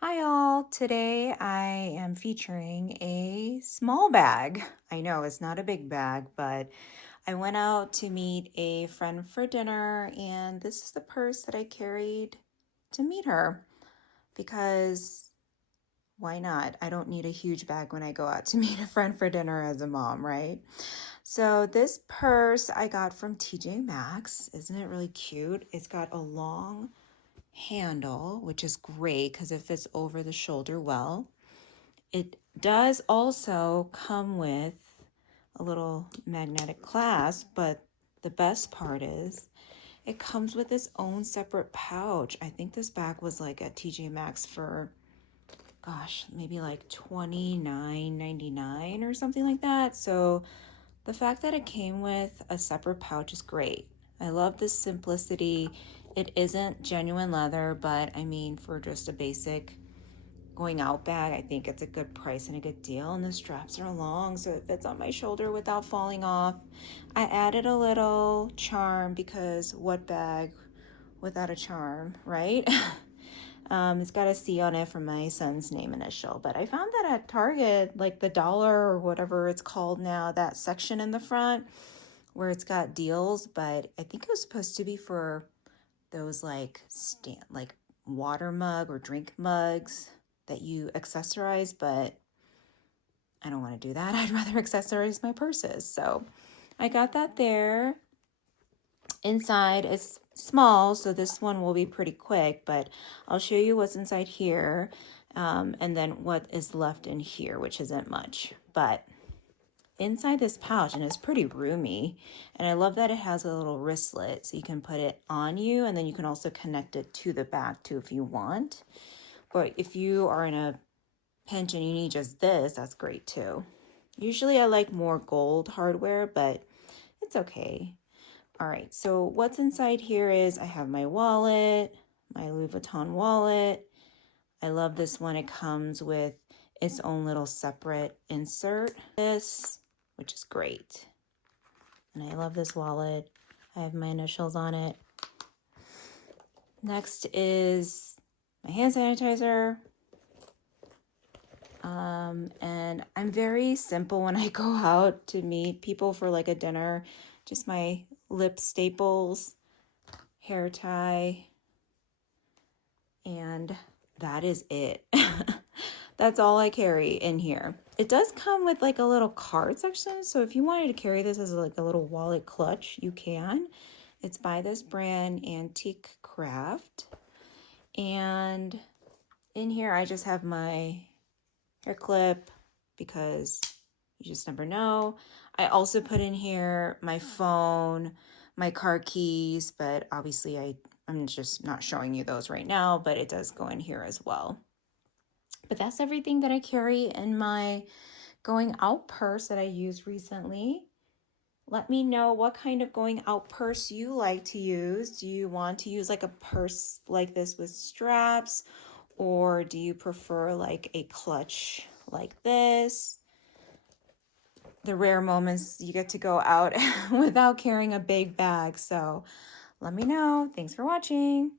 Hi all, today I am featuring a small bag. I know it's not a big bag, but I went out to meet a friend for dinner and this is the purse that I carried to meet her because why not? I don't need a huge bag when I go out to meet a friend for dinner as a mom, right? So this purse I got from TJ Maxx. Isn't it really cute? It's got a long handle, which is great because it fits over the shoulder well. It does also come with a little magnetic clasp, but the best part is it comes with its own separate pouch. I think this bag was like at TJ Maxx for, gosh, maybe like $29.99 or something like that. So the fact that it came with a separate pouch is great. I love the simplicity. It isn't genuine leather, but I mean, for just a basic going out bag, I think it's a good price and a good deal. And the straps are long, so it fits on my shoulder without falling off. I added a little charm because what bag without a charm, right? It's got a C on it for my son's name initial, but I found that at Target, like the dollar or whatever it's called now, that section in the front where it's got deals, but I think it was supposed to be for those like water mug or drink mugs that you accessorize, but I don't want to do that. I'd rather accessorize my purses. So I got that there. Inside it's small, so this one will be pretty quick, but I'll show you what's inside here and then what is left in here, which isn't much. But inside this pouch, and it's pretty roomy, and I love that it has a little wristlet so you can put it on you, and then you can also connect it to the back too if you want. But if you are in a pinch and you need just this, that's great too. Usually I like more gold hardware, but it's okay. All right, so what's inside here is I have my wallet, my Louis Vuitton wallet. I love this one. It comes with its own little separate insert, this, which is great. And I love this wallet. I have my initials on it. Next is my hand sanitizer. And I'm very simple when I go out to meet people for like a dinner. Just my lip staples, hair tie, and that is it. That's all I carry in here. It does come with like a little card section, so if you wanted to carry this as like a little wallet clutch, you can. It's by this brand, Antique Craft. And in here I just have my hair clip because you just never know. I also put in here my phone, my car keys, but obviously I'm just not showing you those right now, but it does go in here as well. But that's everything that I carry in my going out purse that I used recently. Let me know what kind of going out purse you like to use. Do you want to use like a purse like this with straps, or do you prefer like a clutch like this? The rare moments you get to go out without carrying a big bag. So let me know. Thanks for watching.